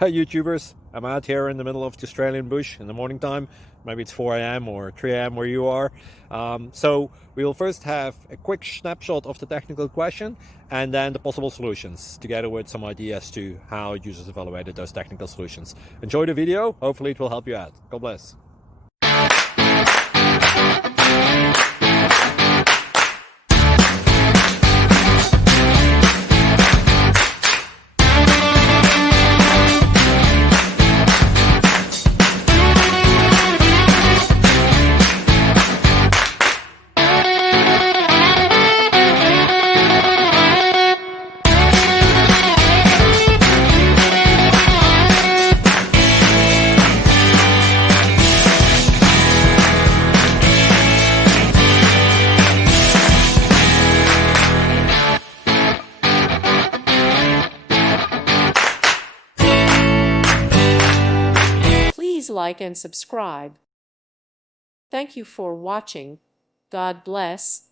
Hey YouTubers, I'm out here in the middle of the Australian bush in the morning time. Maybe it's 4 a.m. or 3 a.m. where you are. So we will first have a quick snapshot of the technical question and then the possible solutions, together with some ideas to how users evaluated those technical solutions. Enjoy the video, hopefully it will help you out. God bless. Please like and subscribe. Thank you for watching. God bless.